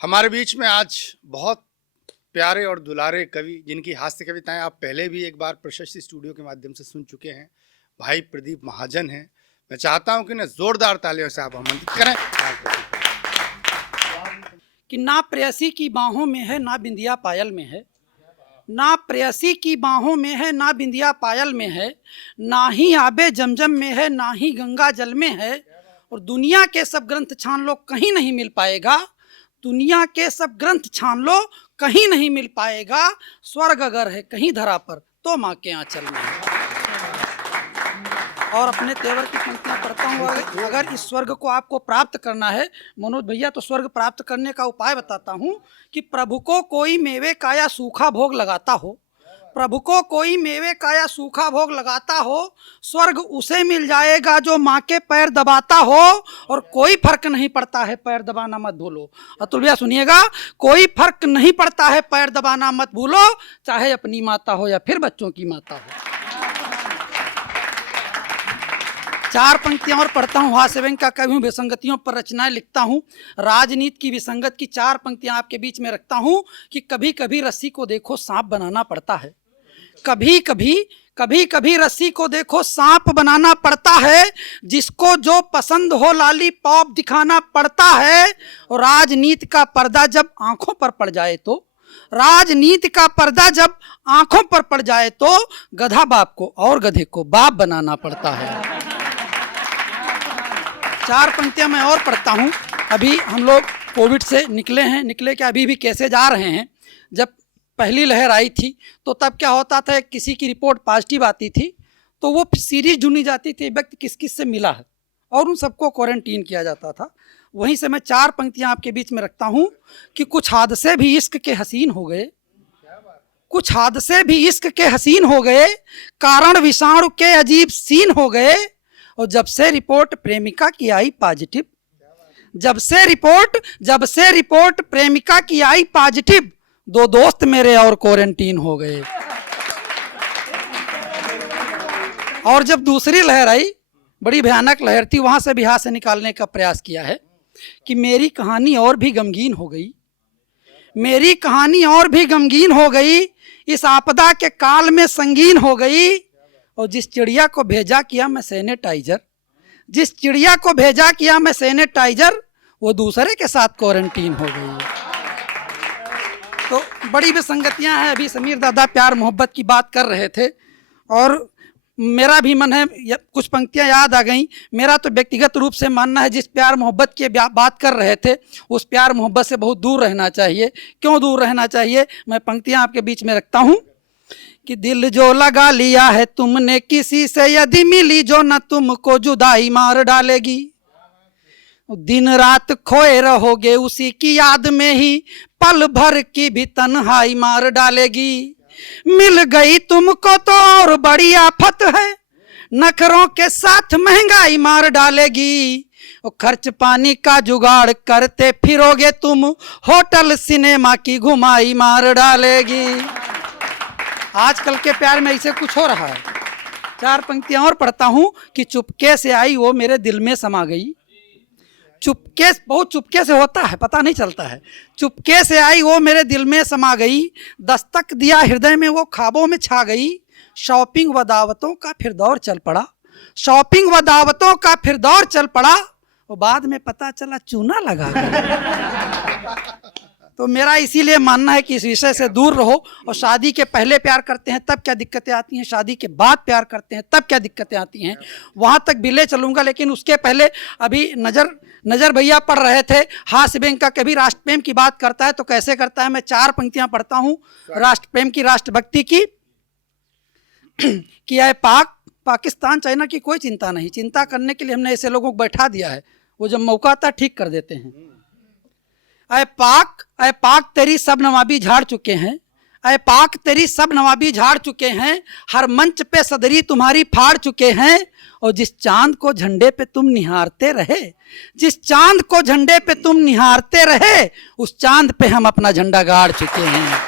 हमारे बीच में आज बहुत प्यारे और दुलारे कवि जिनकी हास्य कविताएं आप पहले भी एक बार प्रशस्ति स्टूडियो के माध्यम से सुन चुके हैं, भाई प्रदीप महाजन हैं। मैं चाहता हूं कि उन्हें जोरदार तालियों से आप आमंत्रित करें। कि ना प्रेयसी की बाहों में है ना बिंदिया पायल में है, ना प्रेयसी की बाहों में है ना बिंदिया पायल में है, ना ही आबे जमजम में है ना ही गंगा जल में है। और दुनिया के सब ग्रंथ छान लो कहीं नहीं मिल पाएगा, दुनिया के सब ग्रंथ छान लो कहीं नहीं मिल पाएगा। स्वर्ग अगर है कहीं धरा पर तो माँ के आंचल में है। और अपने तेवर की पंक्तियां पढ़ता हूँ। अगर इस स्वर्ग को आपको प्राप्त करना है मनोज भैया, तो स्वर्ग प्राप्त करने का उपाय बताता हूँ कि प्रभु को कोई मेवे का या सूखा भोग लगाता हो, प्रभु को कोई मेवे का या सूखा भोग लगाता हो, स्वर्ग उसे मिल जाएगा जो माँ के पैर दबाता हो। और कोई फर्क नहीं पड़ता है पैर दबाना मत भूलो। अतुल भैया सुनिएगा, कोई फर्क नहीं पड़ता है पैर दबाना मत भूलो, चाहे अपनी माता हो या फिर बच्चों की माता हो। चार पंक्तियां और पढ़ता हूँ। हास्य व्यंग का कवि हूँ, विसंगतियों पर रचनाएं लिखता हूँ, राजनीति की विसंगत की चार पंक्तियां आपके बीच में रखता हूँ। कि कभी कभी रस्सी को देखो सांप बनाना पड़ता है, कभी कभी रस्सी को देखो सांप बनाना पड़ता है, जिसको जो पसंद हो लाली पॉप दिखाना पड़ता है। और राजनीति का पर्दा जब आंखों पर पड़ जाए तो, राजनीति का पर्दा जब आंखों पर पड़ जाए तो गधा बाप को और गधे को बाप बनाना पड़ता है। चार पंक्तियां मैं और पढ़ता हूँ। अभी हम लोग कोविड से निकले के अभी भी कैसे जा रहे हैं। जब पहली लहर आई थी तो तब क्या होता था, किसी की रिपोर्ट पॉजिटिव आती थी तो वो सीरीज ढूंढी जाती थी व्यक्ति किस किस से मिला है और उन सबको क्वारंटीन किया जाता था। वहीं से मैं चार पंक्तियां आपके बीच में रखता हूं कि कुछ हादसे भी इश्क के हसीन हो गए, कुछ हादसे भी इश्क के हसीन हो गए, कारण विषाणु के अजीब सीन हो गए। और जब से रिपोर्ट प्रेमिका की आई पॉजिटिव, जब से रिपोर्ट प्रेमिका की आई पॉजिटिव, दो दोस्त मेरे और क्वारंटीन हो गए। और जब दूसरी लहर आई, बड़ी भयानक लहर थी, वहां से भी हाथ से निकालने का प्रयास किया है कि मेरी कहानी और भी गमगीन हो गई, मेरी कहानी और भी गमगीन हो गई, इस आपदा के काल में संगीन हो गई। और जिस चिड़िया को भेजा किया मैं सैनिटाइजर, जिस चिड़िया को भेजा किया मैं सैनिटाइजर, वो दूसरे के साथ क्वारंटीन हो गई। तो बड़ी विसंगतियां हैं। अभी समीर दादा प्यार मोहब्बत की बात कर रहे थे और मेरा भी मन है, कुछ पंक्तियां याद आ गई। मेरा तो व्यक्तिगत रूप से मानना है जिस प्यार मोहब्बत की बात कर रहे थे उस प्यार मोहब्बत से बहुत दूर रहना चाहिए। क्यों दूर रहना चाहिए, मैं पंक्तियां आपके बीच में रखता हूं कि दिल जो लगा लिया है तुमने किसी से, यदि मिली जो न तुमको जुदाई मार डालेगी, दिन रात खोए रहोगे उसी की याद में ही, पल भर की भी तन्हाई मार डालेगी। मिल गई तुमको तो और बड़ी आफत है, नखरों के साथ महंगाई मार डालेगी। और खर्च पानी का जुगाड़ करते फिरोगे तुम, होटल सिनेमा की घुमाई मार डालेगी। आजकल के प्यार में ऐसे कुछ हो रहा है। चार पंक्तियां और पढ़ता हूं कि चुपके से आई वो मेरे दिल में समा गई, चुपके, बहुत चुपके से होता है पता नहीं चलता है, चुपके से आई वो मेरे दिल में समा गई, दस्तक दिया हृदय में वो ख्वाबों में छा गई। शॉपिंग व दावतों का फिर दौर चल पड़ा, शॉपिंग व दावतों का फिर दौर चल पड़ा, और बाद में पता चला चूना लगा गया। तो मेरा इसीलिए मानना है कि इस विषय से दूर रहो। और शादी के पहले प्यार करते हैं तब क्या दिक्कतें आती हैं, शादी के बाद प्यार करते हैं तब क्या दिक्कतें आती हैं, वहाँ तक भी ले चलूँगा। लेकिन उसके पहले अभी नजर भैया पढ़ रहे थे, हास्य व्यंग का कभी राष्ट्र प्रेम की बात करता है तो कैसे करता है। मैं चार पंक्तियाँ पढ़ता हूँ राष्ट्र प्रेम की, राष्ट्रभक्ति की। कि आए पाकिस्तान चाइना की कोई चिंता नहीं, चिंता करने के लिए हमने ऐसे लोगों को बैठा दिया है, वो जब मौका आता ठीक कर देते हैं। अय पाक तेरी सब नवाबी झाड़ चुके हैं, अय पाक तेरी सब नवाबी झाड़ चुके हैं, हर मंच पे सदरी तुम्हारी फाड़ चुके हैं। और जिस चांद को झंडे पे तुम निहारते रहे, जिस चांद को झंडे पे तुम निहारते रहे, उस चांद पे हम अपना झंडा गाड़ चुके हैं।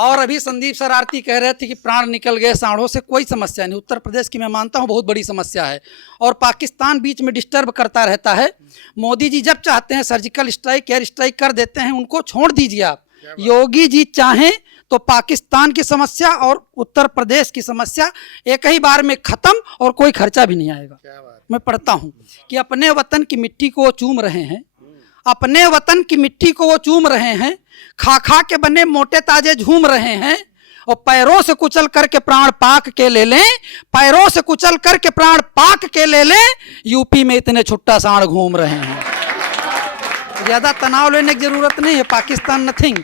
और अभी संदीप सर आरती कह रहे थे कि प्राण निकल गए सांडों से, कोई समस्या नहीं। उत्तर प्रदेश की मैं मानता हूँ बहुत बड़ी समस्या है और पाकिस्तान बीच में डिस्टर्ब करता रहता है। मोदी जी जब चाहते हैं सर्जिकल स्ट्राइक, एयर स्ट्राइक कर देते हैं, उनको छोड़ दीजिए आप। योगी जी चाहें तो पाकिस्तान की समस्या और उत्तर प्रदेश की समस्या एक ही बार में खत्म और कोई खर्चा भी नहीं आएगा। मैं पढ़ता हूँ कि अपने वतन की मिट्टी को वो चूम रहे हैं, अपने वतन की मिट्टी को वो चूम रहे हैं, खा खा के बने मोटे ताजे झूम रहे हैं और पैरों से कुचल करके प्राण पाक के ले लें, पैरों से कुचल करके प्राण पाक के ले लें, यूपी में इतने छुट्टा सांड घूम रहे हैं। ज्यादा तनाव लेने की जरूरत नहीं है, पाकिस्तान नथिंग।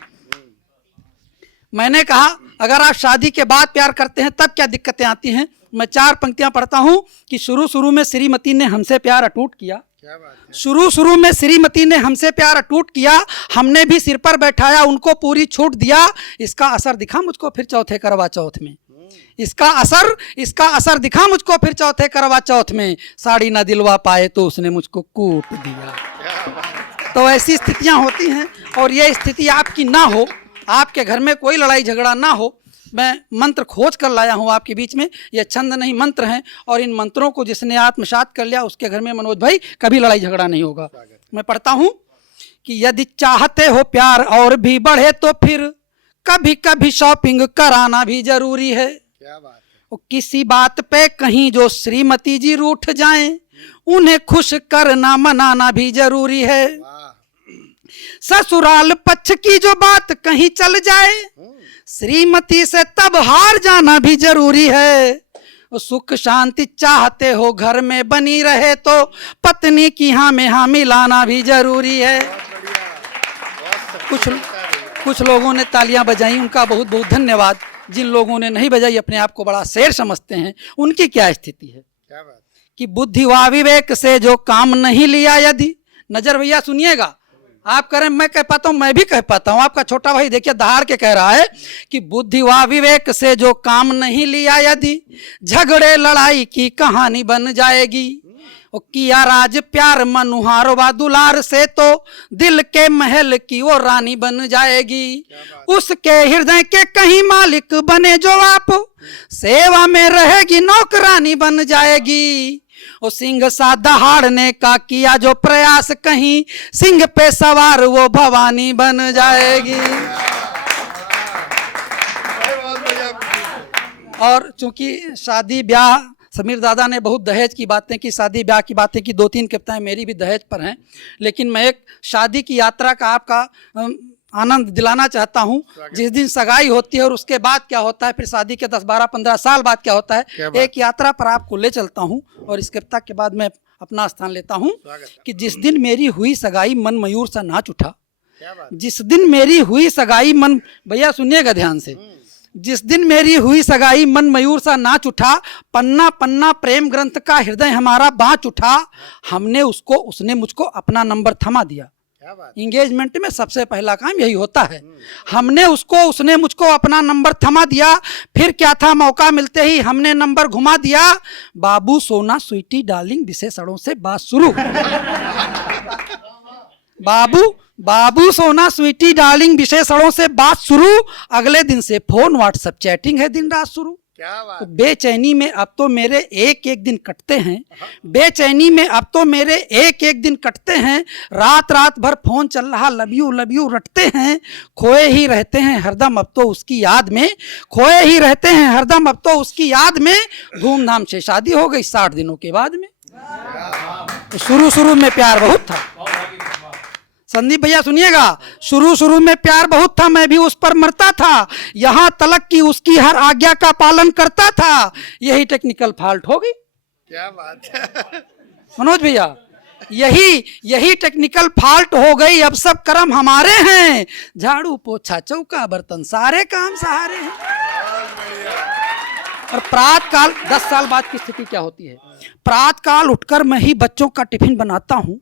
मैंने कहा अगर आप शादी के बाद प्यार करते हैं तब क्या दिक्कतें आती हैं। मैं 4 पंक्तियां पढ़ता हूं कि शुरू में श्रीमती ने हमसे प्यार अटूट किया, शुरू में श्रीमती ने हमसे प्यार अटूट किया, हमने भी सिर पर बैठाया उनको पूरी छूट दिया, इसका असर दिखा मुझको फिर चौथे करवा चौथ में, इसका असर दिखा मुझको फिर चौथे करवा चौथ में, साड़ी ना दिलवा पाए तो उसने मुझको कूट दिया। तो ऐसी स्थितियां होती हैं और ये स्थिति आपकी ना हो, आपके घर में कोई लड़ाई झगड़ा ना हो। मैं मंत्र खोज कर लाया हूँ आपके बीच में, ये छंद नहीं मंत्र हैं और इन मंत्रों को जिसने आत्मसात कर लिया उसके घर में मनोज भाई कभी लड़ाई झगड़ा नहीं होगा। मैं पढ़ता हूँ कि यदि चाहते हो प्यार और भी बढ़े तो फिर कभी कभी शॉपिंग कराना भी जरूरी है। क्या बात है। और किसी बात पे कहीं जो श्रीमती जी रूठ जाएं, उन्हें खुश करना मनाना भी जरूरी है। ससुराल पक्ष की जो बात कहीं चल जाए, श्रीमती से तब हार जाना भी जरूरी है। सुख शांति चाहते हो घर में बनी रहे तो पत्नी की हाँ में हाँ मिलाना भी जरूरी है। कुछ लोगों ने तालियां बजाई, उनका बहुत बहुत धन्यवाद। जिन लोगों ने नहीं बजाई अपने आप को बड़ा शेर समझते हैं, उनकी क्या स्थिति है। क्या बात कि बुद्धि व विवेक से जो काम नहीं लिया यदि, नजर भैया सुनिएगा, आप करें मैं कह पाता हूं, मैं भी कह पाता हूं, आपका छोटा भाई देखिए दहाड़ के कह रहा है कि बुद्धि व विवेक से जो काम नहीं लिया यदि, झगड़े लड़ाई की कहानी बन जाएगी। और किया राज प्यार मनुहार व दुलार से तो दिल के महल की वो रानी बन जाएगी। उसके हृदय के कहीं मालिक बने जो आप, सेवा में रहेगी नौकरानी बन जाएगी। और सिंह सा दहाड़ने का किया जो प्रयास, कहीं सिंह पे सवार वो भवानी बन जाएगी। और चूंकि शादी ब्याह, समीर दादा ने बहुत दहेज की बातें की, शादी ब्याह की बातें की, 2-3 कविताएं मेरी भी दहेज पर हैं, लेकिन मैं एक शादी की यात्रा का आपका आनंद दिलाना चाहता हूं। जिस दिन सगाई होती है और उसके बाद क्या होता है, फिर शादी के 10, 12, 15 साल बाद क्या होता है, एक यात्रा पर आपको ले चलता हूं और इस कविता के बाद मैं अपना स्थान लेता हूं कि जिस दिन मेरी हुई सगाई मन मयूर सा नाच उठा। जिस दिन मेरी हुई सगाई मन, भैया सुनिएगा ध्यान से, जिस दिन मेरी हुई सगाई मन मयूर सा नाच उठा, पन्ना पन्ना प्रेम ग्रंथ का हृदय हमारा बाँच उठा, हमने उसको उसने मुझको अपना नंबर थमा दिया। इंगेजमेंट में सबसे पहला काम यही होता है, हमने उसको उसने मुझको अपना नंबर थमा दिया। फिर क्या था, मौका मिलते ही हमने नंबर घुमा दिया। बाबू सोना स्वीटी डार्लिंग विशेषणों से बात शुरू। बाबू सोना स्वीटी डार्लिंग विशेषणों से बात शुरू, अगले दिन से फोन व्हाट्सएप चैटिंग है दिन रात शुरू। क्या बात। तो बेचैनी में अब तो मेरे एक एक दिन कटते हैं, बेचैनी में अब तो मेरे एक एक दिन कटते हैं, रात रात भर फोन चल रहा लव यू रटते हैं, खोए ही रहते हैं हरदम अब तो उसकी याद में, खोए ही रहते हैं हरदम अब तो उसकी याद में। धूमधाम से शादी हो गई 60 दिनों के बाद में। तो शुरू में प्यार बहुत था, संदीप भैया सुनिएगा, शुरू में प्यार बहुत था, मैं भी उस पर मरता था, यहाँ तलक की उसकी हर आज्ञा का पालन करता था, यही टेक्निकल फॉल्ट हो गई। क्या बात है मनोज भैया, यही टेक्निकल फॉल्ट हो गई। अब सब कर्म हमारे हैं, झाड़ू पोछा चौका बर्तन सारे काम सहारे हैं। और प्रातः काल 10 साल बाद की स्थिति क्या होती है, प्रातः काल उठकर मैं ही बच्चों का टिफिन बनाता हूँ,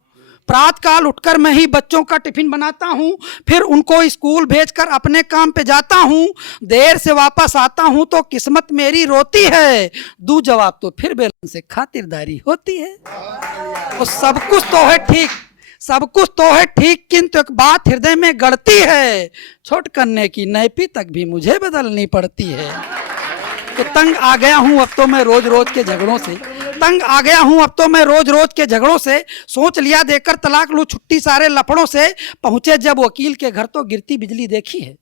प्रातः काल उठकर मैं ही बच्चों का टिफिन बनाता हूँ, फिर उनको स्कूल भेजकर अपने काम पे जाता हूँ, देर से वापस आता हूँ तो किस्मत मेरी रोती है, दूं जवाब तो फिर बेलन से खातिरदारी होती है। तो सब कुछ तो है ठीक, सब कुछ तो है ठीक, किंतु एक बात हृदय में गड़ती है, छोट करने की नैपी तक भी मुझे बदलनी पड़ती है। तो तंग आ गया हूं अब तो मैं रोज रोज के झगड़ों से, तंग आ गया हूं अब तो मैं रोज रोज के झगड़ों से, सोच लिया देकर तलाक लूं छुट्टी सारे लफड़ों से। पहुंचे जब वकील के घर तो गिरती बिजली देखी है,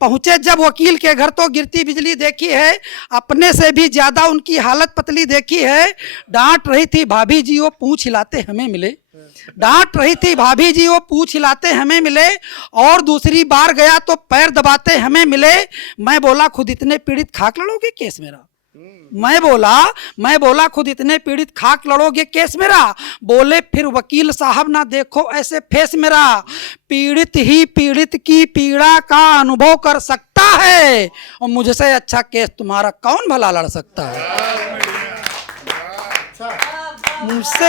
पहुंचे जब वकील के घर तो गिरती बिजली देखी है, अपने से भी ज्यादा उनकी हालत पतली देखी है। डांट रही थी भाभी जी वो पूंछ हिलाते हमें मिले, डांट रही थी भाभी जी वो पूंछ हिलाते हमें मिले, और दूसरी बार गया तो पैर दबाते हमें मिले। मैं बोला खुद इतने पीड़ित खाक लड़ोगे केस मेरा, मैं बोला खुद इतने पीड़ित खाक लड़ोगे केस मेरा। बोले फिर वकील साहब ना देखो ऐसे फेस मेरा, पीड़ित ही पीड़ित की पीड़ा का अनुभव कर सकता है, और मुझसे अच्छा केस तुम्हारा कौन भला लड़ सकता है। मुझसे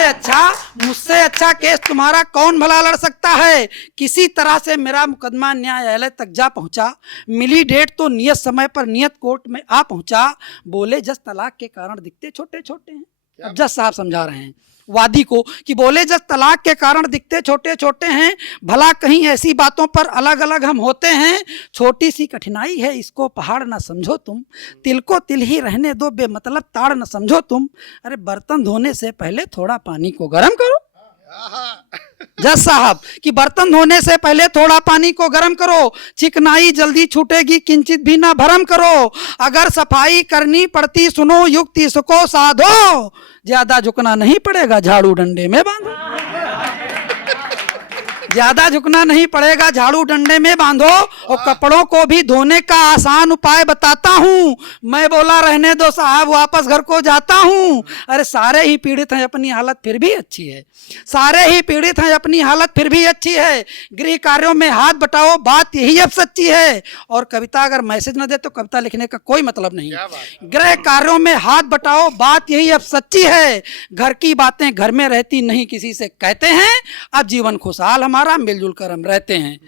अच्छा केस तुम्हारा कौन भला लड़ सकता है। किसी तरह से मेरा मुकदमा न्यायालय तक जा पहुंचा, मिली डेट तो नियत समय पर नियत कोर्ट में आ पहुंचा। बोले जज तलाक के कारण दिखते छोटे छोटे हैं, अब जज साहब समझा रहे हैं वादी को कि बोले जज तलाक के कारण दिखते छोटे छोटे हैं, भला कहीं ऐसी बातों पर अलग अलग हम होते हैं। छोटी सी कठिनाई है इसको पहाड़ ना समझो तुम, तिल को तिल ही रहने दो बेमतलब ताड़ न समझो तुम। अरे बर्तन धोने से पहले थोड़ा पानी को गर्म करो, जज साहब कि बर्तन धोने से पहले थोड़ा पानी को गर्म करो, चिकनाई जल्दी छूटेगी किंचित भी ना भरम करो। अगर सफाई करनी पड़ती सुनो युक्ति इसको साधो, ज्यादा झुकना नहीं पड़ेगा झाड़ू डंडे में बांधो, ज्यादा झुकना नहीं पड़ेगा झाड़ू डंडे में बांधो। और कपड़ों को भी धोने का आसान उपाय बताता हूँ। मैं बोला रहने दो साहब वापस घर को जाता हूँ। अरे सारे ही पीड़ित हैं अपनी हालत फिर भी अच्छी है, सारे ही पीड़ित हैं अपनी हालत फिर भी अच्छी है। गृह कार्यों में हाथ बटाओ बात यही अब सच्ची है। और कविता अगर मैसेज न दे तो कविता लिखने का कोई मतलब नहीं। गृह कार्यों में हाथ बटाओ बात यही अब सच्ची है। घर की बातें घर में रहती नहीं किसी से कहते हैं, अब जीवन खुशहाल हमारा मिलजुल कर हम रहते हैं।